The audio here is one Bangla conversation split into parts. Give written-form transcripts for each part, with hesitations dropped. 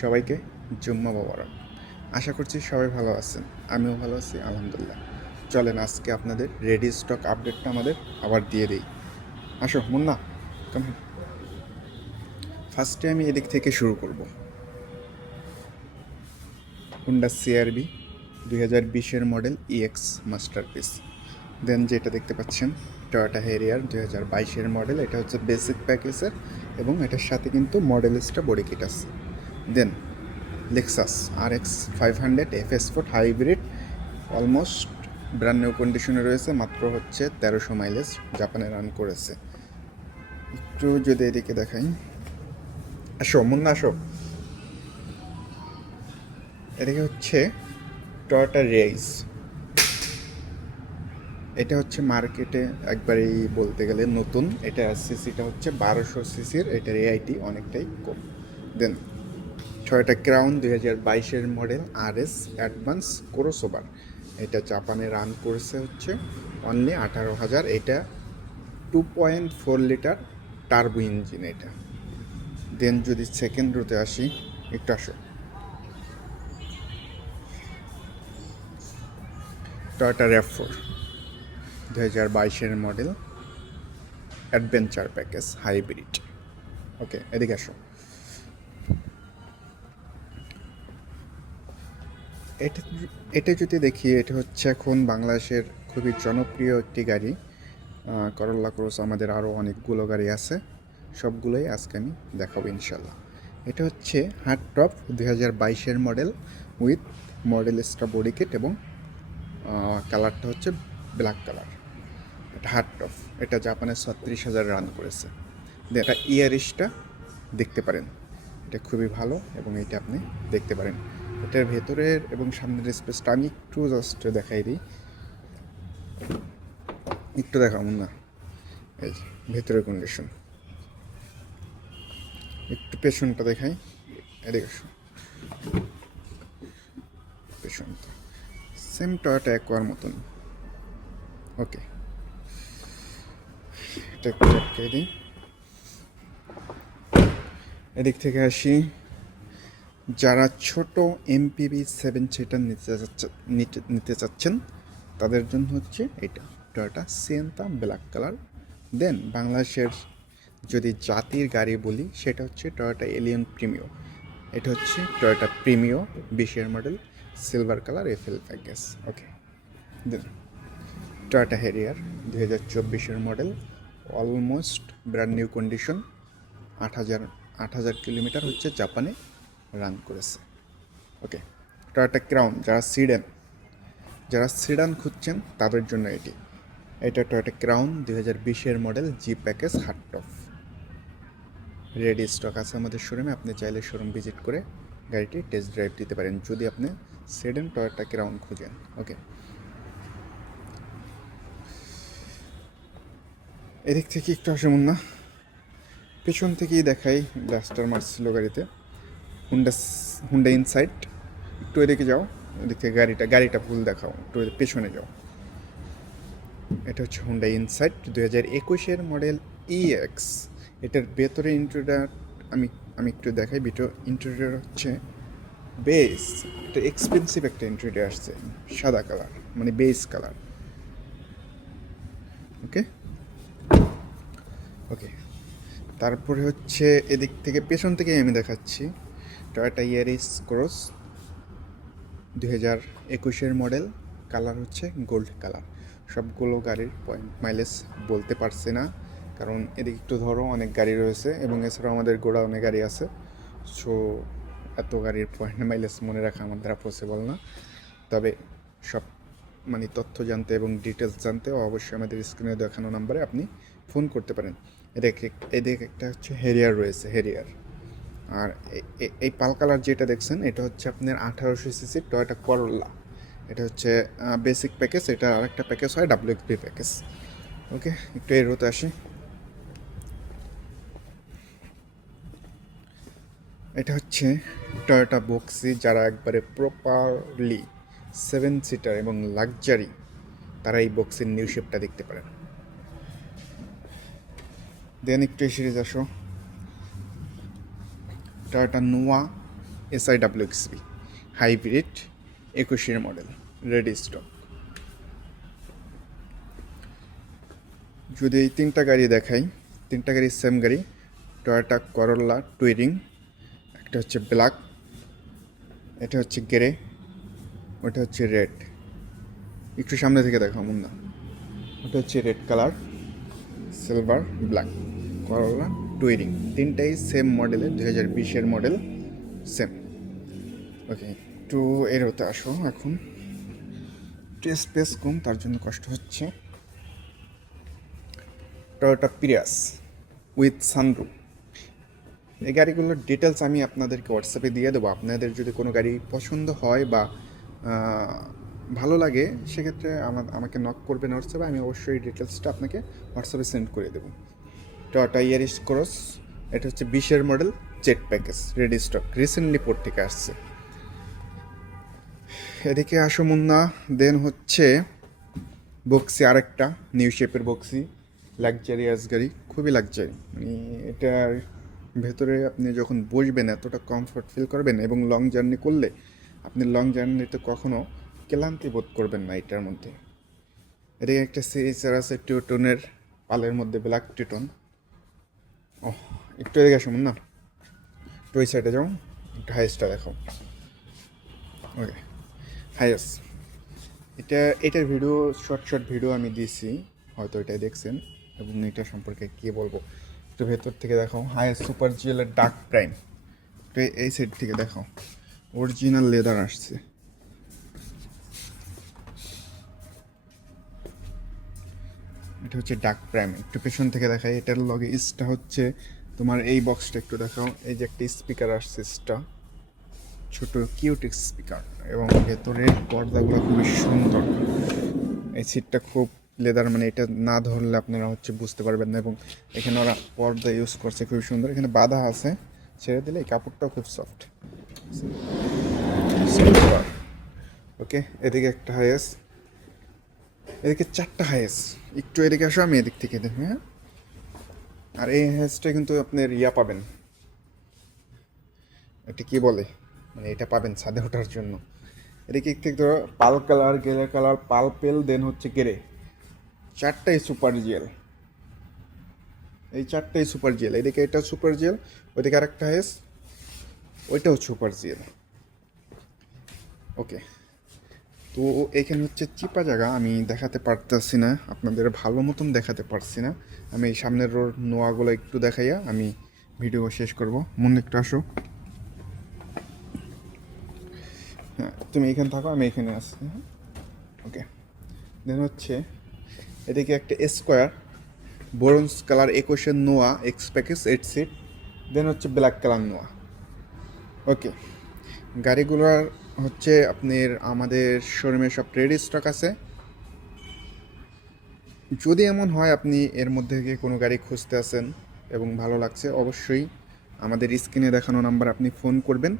সবাইকে জুম্মা মোবারক। আশা করছি সবাই ভালো আছেন, আমিও ভালো আছি আলহামদুলিল্লাহ। চলেন আজকে আপনাদের রেডি স্টক আপডেটটা আমাদের আবার দিয়ে দিই। আসো মুন্না, কাম। ফার্স্টে আমি এদিক থেকে শুরু করব। হুন্ডা সিআরবি 2020-এর মডেল ইএক্স মাস্টারপিস। দেন যেটা দেখতে পাচ্ছেন টয়োটা হেরিয়ার 2022-এর মডেল, এটা হচ্ছে বেসিক প্যাকেজের এবং এটার সাথে কিন্তু মডেলিস্টটা বডি কিট আছে। Then Lexus RX 500 FS4 hybrid, almost brand new কন্ডিশনে রয়েছে, মাত্র হচ্ছে 1300 মাইলেজ জাপানে রান করেছে। একটু যদি এদিকে দেখাই, আসো মুন্না আসো। এদিকে হচ্ছে টয়োটা রেইজ, এটা হচ্ছে মার্কেটে একবারেই বলতে গেলে নতুন। এটা সিসিটা হচ্ছে 1200 সিসির, এটার এআইটি অনেকটাই কম। দেন টয়োটা ক্রাউন 2022-এর মডেল RS অ্যাডভান্স ক্রসওভার, এটা জাপানে রান করেছে হচ্ছে অনলি 18,000। এটা 2.4 লিটার টার্বো ইঞ্জিন এটা। দেন যদি সেকেন্ড রোতে আসি, একটু আসো, টয়োটা RAV4 2022-এর model adventure package hybrid. Okay এদিকে আসো। এটা এটা যদি দেখি, এটা হচ্ছে এখন বাংলাদেশের খুবই জনপ্রিয় একটি গাড়ি। করোলা ক্রস, আমাদের আরও অনেকগুলো গাড়ি আছে, সবগুলোই আজকে আমি দেখাবো ইনশাল্লাহ। এটা হচ্ছে হার্ড টপ 2022-এর model with model star body kit এবং কালারটা হচ্ছে ব্ল্যাক কালার। এটা হার্ড টপ, এটা জাপানে 36,000 রান করেছে। এটা ইয়ারিশটা দেখতে পারেন, এটা খুবই ভালো এবং এটা আপনি দেখতে পারেন। এটার ভেতরের এবং সামনের স্পেসটা আমি একটু জাস্ট দেখাই দিই, একটু দেখাবো না। এই যে ভেতরের কন্ডিশন, একটু পেছনটা দেখাই, এদিকে পেছনটা সেম টয়োটা অ্যাকোয়ার মতন। ওকে, এটা একটু আটকে দিই। এদিক থেকে আসি, যারা ছোট MPV 7 সিটার নিতে চাচ্ছেন তাদের জন্য হচ্ছে এটা টয়োটা সিয়েন্তা ব্ল্যাক কালার। দেন বাংলাদেশের যদি জাতির গাড়ি বলি, সেটা হচ্ছে টয়োটা এলিয়ন প্রিমিও। এটা হচ্ছে টয়োটা প্রিমিও 20-এর model silver colour FL package. Okay, then Toyota Harrier 2024-এর model, almost brand new condition, 8,000 kilometre হচ্ছে জাপানে রান করেছে। ওকে, টয়োটা ক্রাউন, যারা সিডান খুঁজছেন তাদের জন্য এটা টয়োটা ক্রাউন 2020-এর model G package hard top. Ready stock আছে আমাদের শোরুমে, আপনি চাইলে শোরুম ভিজিট করে গাড়িটি টেস্ট ড্রাইভ দিতে পারেন যদি আপনি সেডান টয়োটা ক্রাউন খুঁজেন। ওকে, এদিক থেকে একটু আসে না, পেছন থেকেই দেখাই। ডাস্টার মারছিল গাড়িতে, হুন্ডা ইনসাইট। একটু এদিকে যাও, এদিক থেকে গাড়িটা ফুল দেখাও, একটু পেছনে যাও। এটা হচ্ছে হুন্ডা ইনসাইট 2021-এর মডেল EX। এটার ভেতরে ইন্টেরিয়র আমি একটু দেখাই। ইন্টেরিয়র হচ্ছে বেস, এটা এক্সপেন্সিভ একটা ইন্টেরিয়র আসছে, সাদা কালার মানে বেস কালার। ওকে ওকে, তারপরে হচ্ছে এদিক থেকে পেছন থেকে আমি দেখাচ্ছি টয়োটা ইয়ারিস ক্রস 2021-এর মডেল, কালার হচ্ছে গোল্ড কালার। সবগুলো গাড়ির পয়েন্ট মাইলেজ বলতে পারছি না, কারণ এদিকে একটু ধরো অনেক গাড়ি রয়েছে এবং এছাড়াও আমাদের গোডাউনে গাড়ি আছে। সো এত গাড়ির পয়েন্ট মাইলেজ মনে রাখা আমাদের পসিবল না। তবে সব মানে তথ্য জানতে এবং ডিটেলস জানতে অবশ্যই আমাদের স্ক্রিনে দেখানো নাম্বারে আপনি ফোন করতে পারেন। এদিকে একটা হচ্ছে হেরিয়ার রয়েছে, হেরিয়ার। আর এই পাল কালার যেটা দেখছেন, এটা হচ্ছে আপনার 1800 সিসির টয়োটা করোলা। এটা হচ্ছে বেসিক প্যাকেজ, এটা আরেকটা প্যাকেজ হয় WXB প্যাকেজ। ওকে, একটু এর রোতে আসি। এটা হচ্ছে টয়োটা বক্সি, যারা একবারে প্রপারলি 7 সিটার এবং লাক্সারি, তারা এই বক্সের নিউ শেপটা দেখতে পারেন। দেন একটু সিরিজ আসো, টয়োটা নোয়া SIWXB hybrid 21 model ready stock. যদি এই তিনটা গাড়ি দেখাই, তিনটা গাড়ি সেম গাড়ি, টয়োটা করোলা টুইরিং, একটা হচ্ছে ব্ল্যাক, এটা হচ্ছে গ্রে, ওটা হচ্ছে রেড। একটু সামনে থেকে দেখাও মুন্না। ওটা হচ্ছে রেড কালার, সিলভার, ব্ল্যাক, করোলা টুইরিং, তিনটাই সেম মডেলের 2020-এর মডেল, সেম। ওকে, একটু এর হতে আসো। এখন একটু স্পেস কম, তার জন্য কষ্ট হচ্ছে। টয়োটা প্রিয়াস উইথ সানরুফ, এই গাড়িগুলোর ডিটেলস আমি আপনাদেরকে হোয়াটসঅ্যাপে দিয়ে দেবো। আপনাদের যদি কোনো গাড়ি পছন্দ হয় বা ভালো লাগে, সেক্ষেত্রে আমাকে নক করবেন হোয়াটসঅ্যাপে, আমি অবশ্যই ডিটেলসটা আপনাকে হোয়াটসঅ্যাপে সেন্ড করে দেবো। টয়োটা ইয়ারিস ক্রস, এটা হচ্ছে 20-এর model, jet package, ready stock, recently port থেকে আসছে। এদিকে আসো মুন্না। দেন হচ্ছে বক্সি, আরেকটা নিউ শেপের বক্সি, লাক্সারিয়াস গাড়ি, খুবই লাক্সারি। মানে এটার ভেতরে আপনি যখন বসবেন এতটা কমফর্ট ফিল করবেন, এবং লং জার্নি করলে আপনি লং জার্নিতে কখনো ক্লান্তি বোধ করবেন না এটার মধ্যে। এদিকে একটা সিএসআর আছে টিউটনের পালের মধ্যে, ব্ল্যাক টিউটন। ও, একটু এদিকে আসুন না, একটু ওই সাইডে যাও, একটু হাইয়েস্টটা দেখো। ওকে, হাইয়েস্ট, এটার ভিডিও, শর্ট ভিডিও আমি দিয়েছি, হয়তো এটাই দেখছেন। এবং এটা সম্পর্কে কী বলবো, একটু ভেতর থেকে দেখাও। হাইয়েস্ট সুপার জিএলের ডার্ক প্রাইম, একটু এই সাইড থেকে দেখাও, অরিজিনাল লেদার আসছে। এটা হচ্ছে ডার্ক প্রাইম। একটু পেছন থেকে দেখাই, এটার লগে ইসটা হচ্ছে তোমার এই বক্সটা একটু দেখাও। এই যে একটা স্পিকার আসছে, ইসটা ছোট কিউট স্পিকার, এবং ভেতরের পর্দাগুলো খুবই সুন্দর। এই সিটটা খুব লেদার, মানে এটা না ধরলে আপনারা হচ্ছে বুঝতে পারবেন না। এবং এখানে ওরা পর্দা ইউজ করছে খুবই সুন্দর, এখানে বাঁধা আছে, ছেড়ে দিলে এই কাপড়টাও খুব সফট। ওকে, এদিকে একটা হাইয়েস, এদিকে চারটা হাইয়েস। একটু এদিকে আসো, আমি এদিক থেকে দেখি। হ্যাঁ, আর এই হাইয়েসটা কিন্তু আপনার ইয়া পাবেন, এটা কি বলে, মানে এটা পাবেন ছাদে ওঠার জন্য। এদিকে থেকে ধরো পাল কালার, গেরে কালার, পাল পেল, দেন হচ্ছে গেরে, চারটাই সুপার জিএল। এই চারটাই সুপার জিএল। এদিকে এটা সুপার জিএল, ওইদিকে আরেকটা হাইয়েস, ওইটাও সুপার জিএল। ওকে, তো এখানে হচ্ছে চিপা জায়গা, আমি দেখাতে পারতেছি না, আপনাদের ভালো মতন দেখাতে পারছি না। আমি এই সামনের রোড নোয়াগুলো একটু দেখাইয়া আমি ভিডিও শেষ করব। মনে একটু আসো। হ্যাঁ, তুমি এখানে থাকো, আমি এখানে আসছি। হ্যাঁ, ওকে। দেন হচ্ছে এদিকে একটা স্কোয়ার ব্রোঞ্জ কালার 21-এর নোয়া এক্স প্যাকেজ 8 সিট, দেন হচ্ছে ব্ল্যাক কালার নোয়া। ওকে, গাড়িগুলোর হচ্ছে আপনার আমাদের শোরুমে সব রেডি স্টক আছে। যদি এমন হয় আপনি এর মধ্যে থেকে কোনো গাড়ি খুঁজতে আছেন এবং ভালো লাগছে, অবশ্যই আমাদের স্ক্রিনে দেখানো নাম্বার আপনি ফোন করবেন,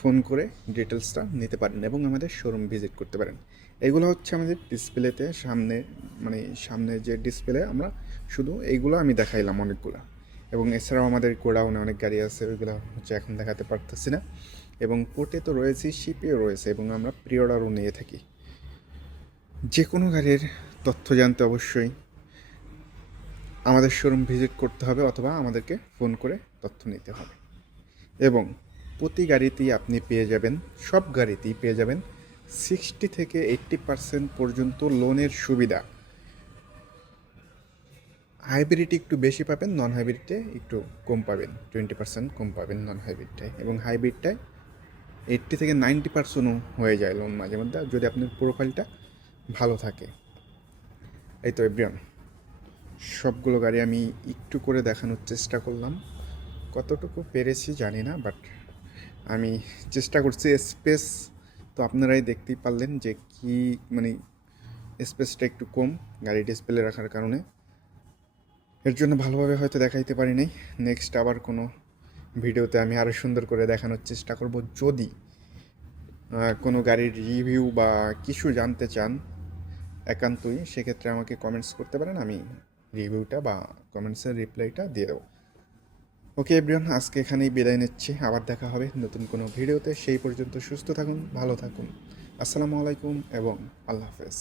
ফোন করে ডিটেলসটা নিতে পারেন এবং আমাদের শোরুম ভিজিট করতে পারেন। এগুলো হচ্ছে আমাদের ডিসপ্লেতে সামনে, মানে সামনে যে ডিসপ্লে আমরা শুধু এইগুলো আমি দেখাইলাম অনেকগুলো। এবং এছাড়াও আমাদের গোডাউনে অনেক গাড়ি আছে, ওইগুলো হচ্ছে এখন দেখাতে পারতেছি না। এবং পোর্টে তো রয়েছে, শিপেও রয়েছে, এবং আমরা প্রি অর্ডারও নিয়ে থাকি। যে কোনো গাড়ির তথ্য জানতে অবশ্যই আমাদের শোরুম ভিজিট করতে হবে, অথবা আমাদেরকে ফোন করে তথ্য নিতে হবে। এবং প্রতি গাড়িতেই আপনি পেয়ে যাবেন, সব গাড়িতেই পেয়ে যাবেন 60 থেকে 80% পর্যন্ত লোনের সুবিধা। হাইব্রিড একটু বেশি পাবেন, নন হাইব্রিডে একটু কম পাবেন, 20% কম পাবেন নন হাইব্রিডটায়, এবং হাইব্রিডটায় 80 থেকে 90%ও হয়ে যায় লোন মাঝে মধ্যে, যদি আপনার প্রোফাইলটা ভালো থাকে। এই তো এভরিওয়ান, সবগুলো গাড়ি আমি একটু করে দেখানোর চেষ্টা করলাম, কতটুকু পেরেছি জানি না, বাট আমি চেষ্টা করছি। স্পেস তো আপনারাই দেখতেই পারলেন যে কি, মানে স্পেসটা একটু কম গাড়ি ডিসপ্লে রাখার কারণে, এর জন্য ভালোভাবে হয়তো দেখাইতে পারি নাই। নেক্সট আবার কোনো ভিডিওতে আমি আরও সুন্দর করে দেখানোর চেষ্টা করব। যদি কোনো গাড়ির রিভিউ বা কিছু জানতে চান একান্তই, সেক্ষেত্রে আমাকে কমেন্টস করতে পারেন, আমি রিভিউটা বা কমেন্টসের রিপ্লাইটা দিয়ে দেবো। ওকে এভরিওয়ান, আজকে এখানেই বিদায় নিচ্ছি। আবার দেখা হবে নতুন কোনো ভিডিওতে। সেই পর্যন্ত সুস্থ থাকুন, ভালো থাকুন। আসসালামু আলাইকুম এবং আল্লাহ হাফেজ।